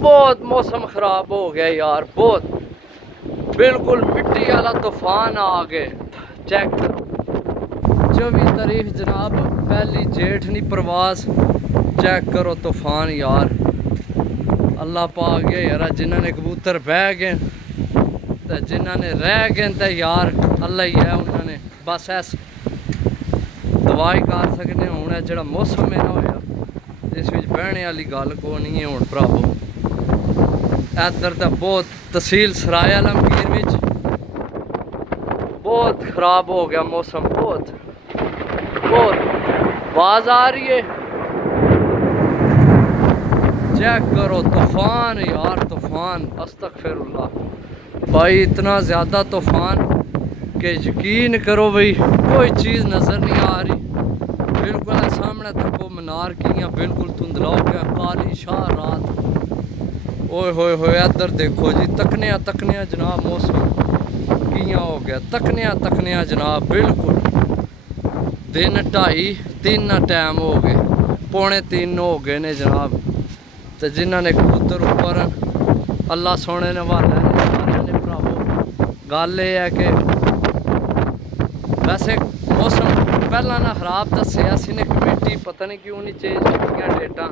बहुत मौसम ख़राब हो गया यार, बहुत बिल्कुल मिट्टी वाला तूफान आ गए। चेक करो 24 तारीख जनाब, पहली जेठनी प्रवास। चेक करो तूफान यार, अल्लाह पाक गए यार, जिन्होंने कबूतर बह गए तो जिन्होंने रह गए तो यार अल्लाह ही है, उन्होंने बस ऐस दवाई कर सकने। हूँ जो मौसम है ना होया, इस बहने वाली गल को नहीं है हूँ भरावो। इधर तो बहुत तहसील सराय आलमगीर विच बहुत खराब हो गया मौसम, बहुत बहुत आवाज आ रही है। चेक करो तूफान यार, तूफान अस्तगफिरुल्लाह भाई, इतना ज़्यादा तूफान कि यकीन करो भाई कोई चीज़ नज़र नहीं आ रही। बिल्कुल सामने तक वो मीनार की बिल्कुल धुंधला हो गया, काली शाह रात। ओए होए होए इधर देखो जी, तकनिया जनाब मौसम किया हो गया, तकनिया जनाब। बिल्कुल दिन 2:30-3 टाइम हो गए, 2:45 हो गए ने जनाब। तो जिन्होंने कबूतर ऊपर अल्लाह सोने ने वाले ने सारे ने भरावो। गल ये है कि वैसे मौसम पहला ना खराब दसिया सी ने, कमेटी पता नहीं क्यों नहीं चेंज की डेटा।